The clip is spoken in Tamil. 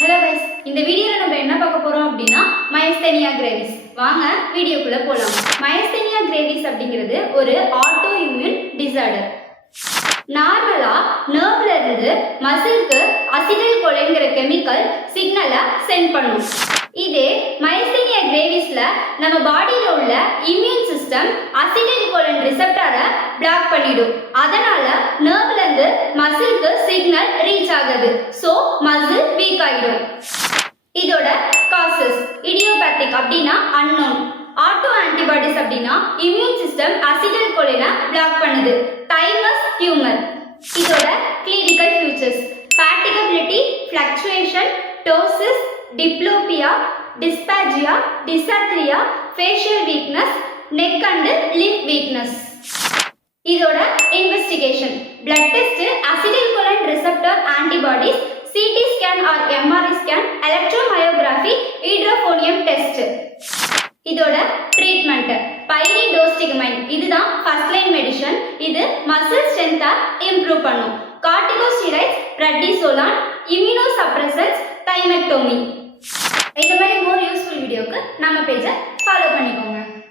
ஹலோ கைஸ், இந்த வீடியோவில் நம்ம என்ன பார்க்க போகிறோம் அப்படின்னா மயஸ்தேனியா கிரேவிஸ். வாங்க வீடியோக்குள்ளே போகலாம். மயஸ்தேனியா கிரேவிஸ் அப்படிங்கிறது ஒரு ஆட்டோ இம்யூன் டிசார்டர். நார்மலாக நர்வ்ல இருந்து மசிலுக்கு அசிடைல் கொலைங்கிற கெமிக்கல் சிக்னலை சென்ட் பண்ணும். இதே மயஸ்தேனியா கிரேவிஸ்ல நம்ம பாடியில் உள்ள இம்யூன் சிஸ்டம் அசிடைல் கோலின் ரிசெப்டாரை பிளாக் பண்ணிடும். அதனால நர்வ்ல இருந்து மசிலுக்கு சிக்னல் ரீச் ஆகுது. ஸோ மசில் வீக் ஆகிடும். இதோட காசஸ் இடியோபேத்திக் அப்படின்னா அன்னோன். ஆட்டோ ஆன்டிபாடிஸ் அப்படின்னா இம்யூன் சிஸ்டம் அசிடைல் கோலினை பிளாக் பண்ணுது. Thymus tumour. இதோட clinical features fatigability, fluctuation, ptosis, diplopia, dysphagia, dysarthria, facial weakness, neck and lip weakness. இதோட investigation blood test, acetyl choline receptor antibodies, CT scan or MRI scan, electromyography, edrophonium test. இதோட ட்ரீட்மெண்ட் பைரிடோஸ்டிகமைன். இதுதான் ஃபர்ஸ்ட் லைன் மெடிசன். இது மசில் ஸ்ட்ரென்த்தை இம்ப்ரூவ் பண்ணும். Corticosteroids, prednisolone, immuno suppressants, thymectomy. இந்த மாதிரி மோர் யூஸ்ஃபுல் வீடியோக்கு நம்ம பேஜை ஃபாலோ பண்ணிக்கோங்க.